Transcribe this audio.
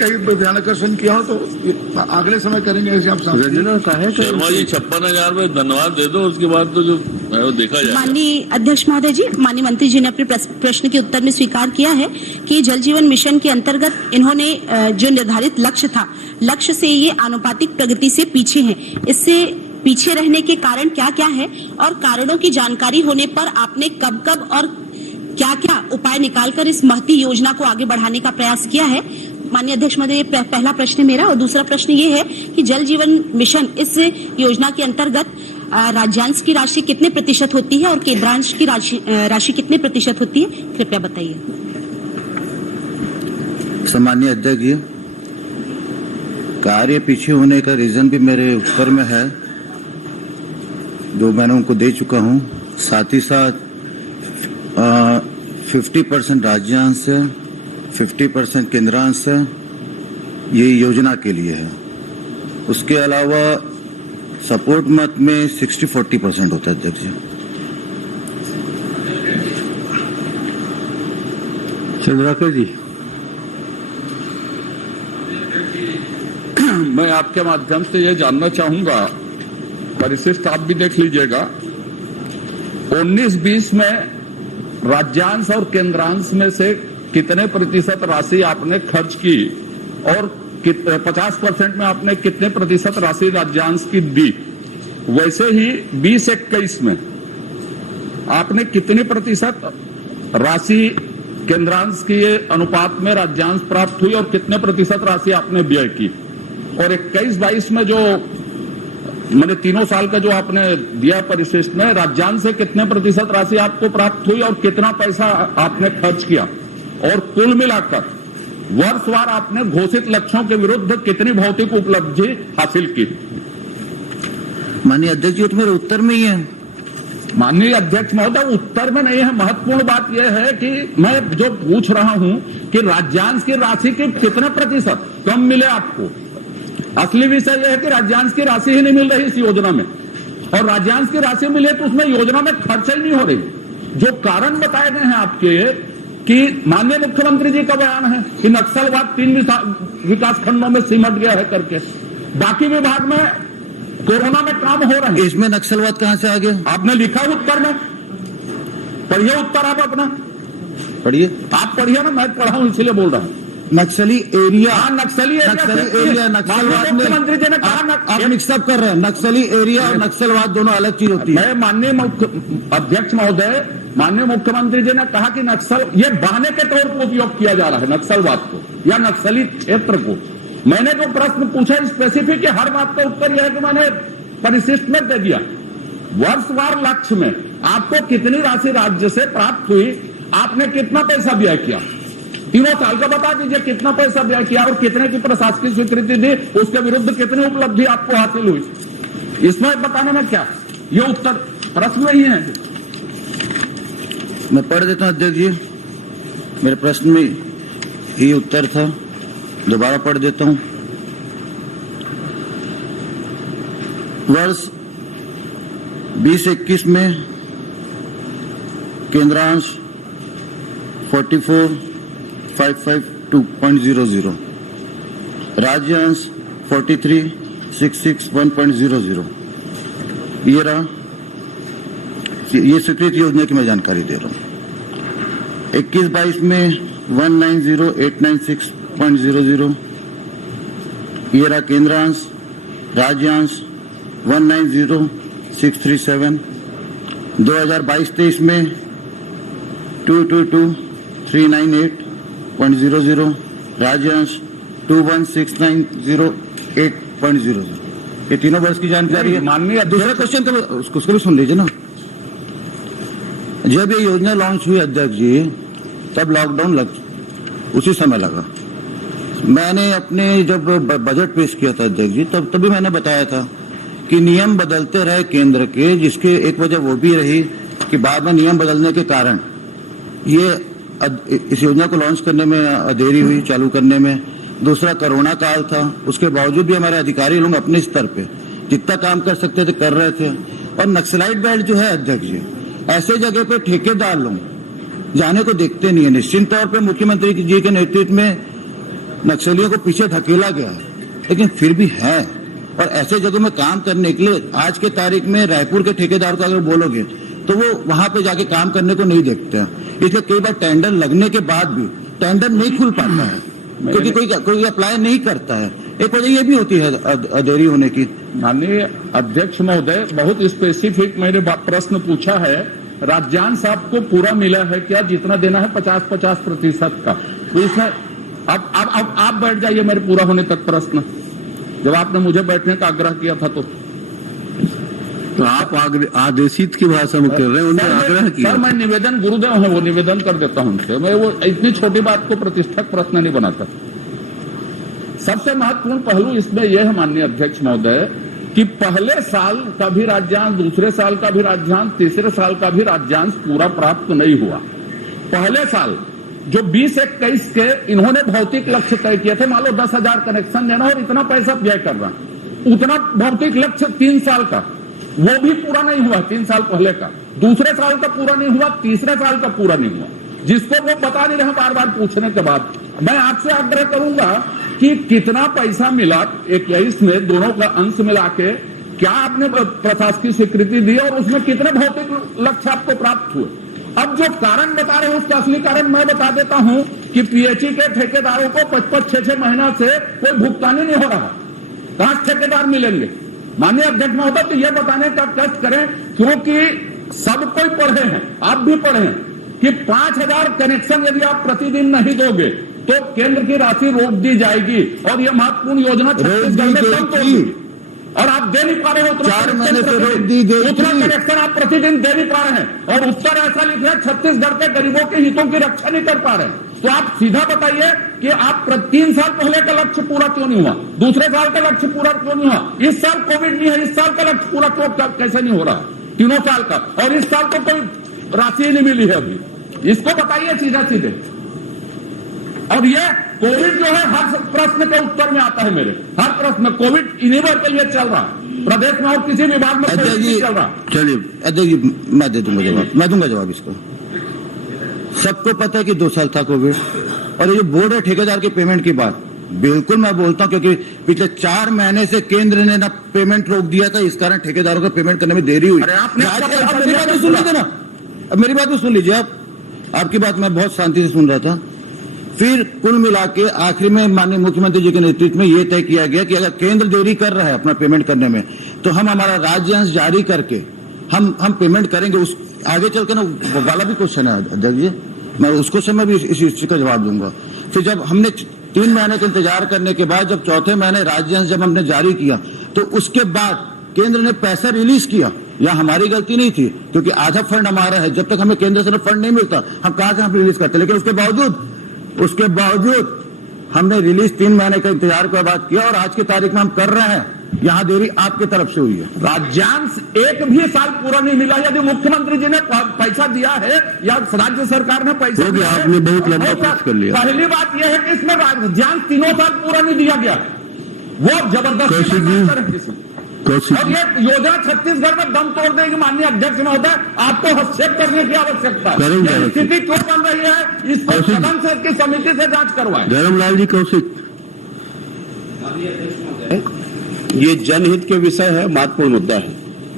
ध्यान आकर्षण किया हो तो अगले समय करेंगे ऐसे आप शर्मा जी 56,000 में धन्यवाद दे दो, उसके बाद तो जो है वो देखा जाए। माननीय अध्यक्ष महोदय जी, माननीय मंत्री जी ने अपने प्रश्न के उत्तर में स्वीकार किया है कि जल जीवन मिशन के अंतर्गत इन्होंने जो निर्धारित लक्ष्य था, लक्ष्य से ये आनुपातिक प्रगति से पीछे हैं। इससे पीछे रहने के कारण क्या क्या है और कारणों की जानकारी होने पर आपने कब कब और क्या क्या उपाय निकालकर इस महती योजना को आगे बढ़ाने का प्रयास किया है। माननीय अध्यक्ष महोदय, पहला प्रश्न मेरा और दूसरा प्रश्न ये है कि जल जीवन मिशन इस योजना के अंतर्गत राज्यांश की राशि कितने प्रतिशत होती है और केंद्रांश की राशि कितने प्रतिशत होती है, कृपया बताइए। सम्माननीय अध्यक्ष जी, कार्य पीछे होने का रीजन भी मेरे उत्तर में है, जो मैंने उनको दे चुका हूं। साथ ही साथ 50% राज्यांश से 50% केंद्रांश से ये योजना के लिए है। उसके अलावा सपोर्ट मत में 60-40% होता है अध्यक्ष जी। चंद्राकर जी, मैं आपके माध्यम से यह जानना चाहूंगा, परिशिष्ट आप भी देख लीजिएगा, 19-20 में राज्यांश और केंद्रांश में से कितने प्रतिशत राशि आपने खर्च की और 50% में आपने कितने प्रतिशत राशि राज्यांश की दी। वैसे ही 20-21 में आपने कितने प्रतिशत राशि केंद्रांश की अनुपात में राज्यांश प्राप्त हुई और कितने प्रतिशत राशि आपने व्यय की। और 21-22 में जो मैंने तीनों साल का जो आपने दिया परिशिष्ट में, राज्यांश से कितने प्रतिशत राशि आपको प्राप्त हुई और कितना पैसा आपने खर्च किया, और कुल मिलाकर वर्षवार आपने घोषित लक्ष्यों के विरुद्ध कितनी भौतिक उपलब्धि हासिल की। माननीय अध्यक्ष जी, तो मेरे उत्तर में ही है। माननीय अध्यक्ष महोदय, उत्तर में नहीं है। महत्वपूर्ण बात यह है कि मैं जो पूछ रहा हूं कि राज्यांश की राशि के कितने प्रतिशत कम मिले आपको। असली विषय यह है कि राज्यांश की राशि ही नहीं मिल रही इस योजना में, और राज्यांश की राशि मिले तो उसमें योजना में खर्च ही नहीं हो रही। जो कारण बताए गए हैं आपके कि माननीय मुख्यमंत्री जी का बयान है कि नक्सलवाद 3 विकास खंडों में सिमट गया है करके, बाकी विभाग में कोरोना में काम हो रहे हैं। इसमें नक्सलवाद कहां से आ गया? आपने लिखा उत्तर में, पढ़िए उत्तर आप अपना, पढ़िए। आप पढ़िए ना, मैं पढ़ा हूं इसलिए बोल रहा हूं। नक्सली एरिया, नक्सली एरिया नक्सलवाद में मुख्यमंत्री जी ने कहा आप मिक्सअप कर रहे हैं। नक्सली एरिया और नक्सलवाद दोनों अलग चीज होती है। मैं माननीय अध्यक्ष महोदय, माननीय मुख्यमंत्री जी ने कहा कि नक्सल ये बहाने के तौर पर उपयोग किया जा रहा है नक्सलवाद को या नक्सली क्षेत्र को। मैंने जो प्रश्न पूछा स्पेसिफिक है, हर बात का उत्तर यह है कि मैंने परिशिष्ट में दे दिया। वर्षवार लक्ष्य में आपको कितनी राशि राज्य से प्राप्त हुई, आपने कितना पैसा व्यय किया, तीनों साल का बता दीजिए कितना पैसा व्यय किया और कितने की प्रशासकीय स्वीकृति दी, उसके विरुद्ध कितनी उपलब्धि आपको हासिल हुई। इसमें बताने में क्या, ये उत्तर प्रश्न नहीं है। मैं पढ़ देता हूं अध्यक्ष जी, मेरे प्रश्न में ये उत्तर था, दोबारा पढ़ देता हूं। वर्ष 20-21 में केंद्रांश 44,552.00, राज्यांश 43,661.00। ये रहा, ये स्वीकृत योजना की मैं जानकारी दे रहा हूं। 21-22 में 190,896.00, ये रहा केंद्रांश। राज्यांश 190,637। 2022-23 में 222,398.00, राज्यांश 21,6908.00। ये तीनों वर्ष की जानकारी है। माननीय दूसरा क्वेश्चन तो उसको भी सुन लीजिए ना। जब ये योजना लॉन्च हुई अध्यक्ष जी, तब लॉकडाउन उसी समय लगा। मैंने अपने जब बजट पेश किया था अध्यक्ष जी, तभी मैंने बताया था कि नियम बदलते रहे केंद्र के, जिसके एक वजह वो भी रही कि बाद में नियम बदलने के कारण ये इस योजना को लॉन्च करने में देरी हुई, चालू करने में। दूसरा कोरोना काल था, उसके बावजूद भी हमारे अधिकारी लोग अपने स्तर पे जितना काम कर सकते थे कर रहे थे। और नक्सलाइट बेल्ट जो है अध्यक्ष जी, ऐसे जगह पे ठेकेदार लोग जाने को देखते नहीं है। निश्चित तौर पे मुख्यमंत्री जी के नेतृत्व में नक्सलियों को पीछे धकेला गया है, लेकिन फिर भी है। और ऐसे जगह में काम करने के लिए आज के तारीख में रायपुर के ठेकेदार को अगर बोलोगे तो वो वहां पे जाके काम करने को नहीं देखते हैं। इसलिए कई बार टेंडर लगने के बाद भी टेंडर नहीं खुल पाता है, क्योंकि कोई अप्लाई नहीं करता है। एक वजह ये भी होती है देरी होने की। माननीय अध्यक्ष महोदय, बहुत स्पेसिफिक मैंने प्रश्न पूछा है, राज्यांश आपको पूरा मिला है क्या? जितना देना है 50-50% का। तो इसमें अब आप बैठ जाइए मेरे पूरा होने तक प्रश्न। जब आपने मुझे बैठने का आग्रह किया था तो आप आदेशित की भाषा में कर रहे हैं, उन्होंने आग्रह किया। सर, मैं निवेदन, गुरुदेव है वो, निवेदन कर देता हूं उनसे। मैं वो इतनी छोटी बात को प्रतिष्ठक प्रश्न नहीं बनाता। सबसे महत्वपूर्ण पहलू इसमें यह है माननीय अध्यक्ष महोदय कि पहले साल का भी राज्यांश, दूसरे साल का भी राज्यांश, तीसरे साल का भी राज्यांश पूरा प्राप्त नहीं हुआ। पहले साल जो 20-21 के इन्होंने भौतिक लक्ष्य तय किए थे, मान लो 10,000 कनेक्शन देना और इतना पैसा व्यय करना, उतना भौतिक लक्ष्य 3 साल का वो भी पूरा नहीं हुआ। 3 साल पहले का, दूसरे साल का पूरा नहीं हुआ, तीसरे साल का पूरा नहीं हुआ, जिसको वो बता नहीं रहे बार बार पूछने के बाद। मैं आपसे आग्रह करूंगा कि कितना पैसा मिला 21 में, दोनों का अंश मिला के क्या आपने प्रशासकीय स्वीकृति दी और उसमें कितने भौतिक लक्ष्य आपको प्राप्त हुए। अब जो कारण बता रहे हैं उसका असली कारण मैं बता देता हूं कि पीएचई के ठेकेदारों को 5-6 महीना से कोई भुगतान ही नहीं हो रहा। कहां ठेकेदार मिलेंगे? माननीय अध्यक्ष महोदय, तो यह बताने का कष्ट करें, क्योंकि सब कोई पढ़े हैं, आप भी पढ़े हैं कि 5,000 कनेक्शन यदि आप प्रतिदिन नहीं दोगे तो केंद्र की राशि रोक दी जाएगी और यह महत्वपूर्ण योजना छत्तीसगढ़ में कम होगी। और आप दे नहीं पा रहे हो, 4 महीने से रोक दी गई, उतना कनेक्शन आप प्रतिदिन दे नहीं पा रहे हैं। और उत्तर ऐसा लिख रहे हैं, छत्तीसगढ़ के गरीबों के हितों की रक्षा नहीं कर पा रहे हैं। तो आप सीधा बताइए कि आप 3 साल पहले का लक्ष्य पूरा क्यों नहीं हुआ, दूसरे साल का लक्ष्य पूरा क्यों नहीं हुआ, इस साल कोविड नहीं है, इस साल का लक्ष्य पूरा क्यों कैसे नहीं हो रहा, तीनों साल का, और इस साल तो कोई राशि ही नहीं मिली है अभी। इसको बताइए सीधा सीधे। और ये कोविड जो है हर प्रश्न के उत्तर में आता है मेरे, हर प्रश्न में कोविड इन्हीं भर के लिए चल रहा है, प्रदेश में और किसी विभाग में कोविड नहीं चल रहा। चलिए अध्यक्ष जी, मैं दे दूंगा जवाब, मैं दूंगा जवाब इसको। सबको पता है कि 2 साल था कोविड। और ये जो बोर्ड है ठेकेदार के पेमेंट की बात, बिल्कुल मैं बोलता हूं, क्योंकि पिछले 4 महीने से केंद्र ने ना पेमेंट रोक दिया था, इस कारण ठेकेदारों को पेमेंट करने में देरी हुई। अरे आपने मेरी बात तो सुन लीजिए ना, अब मेरी बात तो सुन लीजिए आप। आपकी बात मैं बहुत शांति से सुन रहा था। फिर कुल मिला के आखिरी में माननीय मुख्यमंत्री जी के नेतृत्व में यह तय किया गया कि अगर केंद्र देरी कर रहा है अपना पेमेंट करने में, तो हम हमारा राज्यांश जारी करके हम पेमेंट करेंगे। उस आगे चल के ना वाला भी क्वेश्चन है अध्यक्ष जी, मैं उस क्वेश्चन में भी इसी का जवाब दूंगा। फिर जब हमने 3 महीने का इंतजार करने के बाद जब चौथे महीने राज्यांश जब हमने जारी किया, तो उसके बाद केंद्र ने पैसा रिलीज किया। यह हमारी गलती नहीं थी, क्योंकि आधा फंड हमारा है। जब तक हमें केंद्र से फंड नहीं मिलता, हम कहां से हम रिलीज करते। लेकिन उसके बावजूद हमने रिलीज 3 महीने का इंतजार के बाद किया, और आज की तारीख में हम कर रहे हैं। यहाँ देरी आपकी तरफ से हुई है। राज्यांश एक भी साल पूरा नहीं मिला। यदि मुख्यमंत्री जी ने पैसा दिया है या राज्य सरकार ने पैसा दिया है, आपने बहुत लंबा पेश कर लिया। पहली बात यह है कि इसमें राज्यांश 3 साल पूरा नहीं दिया गया, वो जबरदस्ती। और ये योजना छत्तीसगढ़ में दम तोड़ देगी। माननीय अध्यक्ष महोदय, आपको हस्तक्षेप करने की आवश्यकता है। ये स्थिति क्यों बन रही है, इसको सदन से की समिति से जांच करवाएं। धर्मलाल जी कौशिक, ये जनहित के विषय है, महत्वपूर्ण मुद्दा है।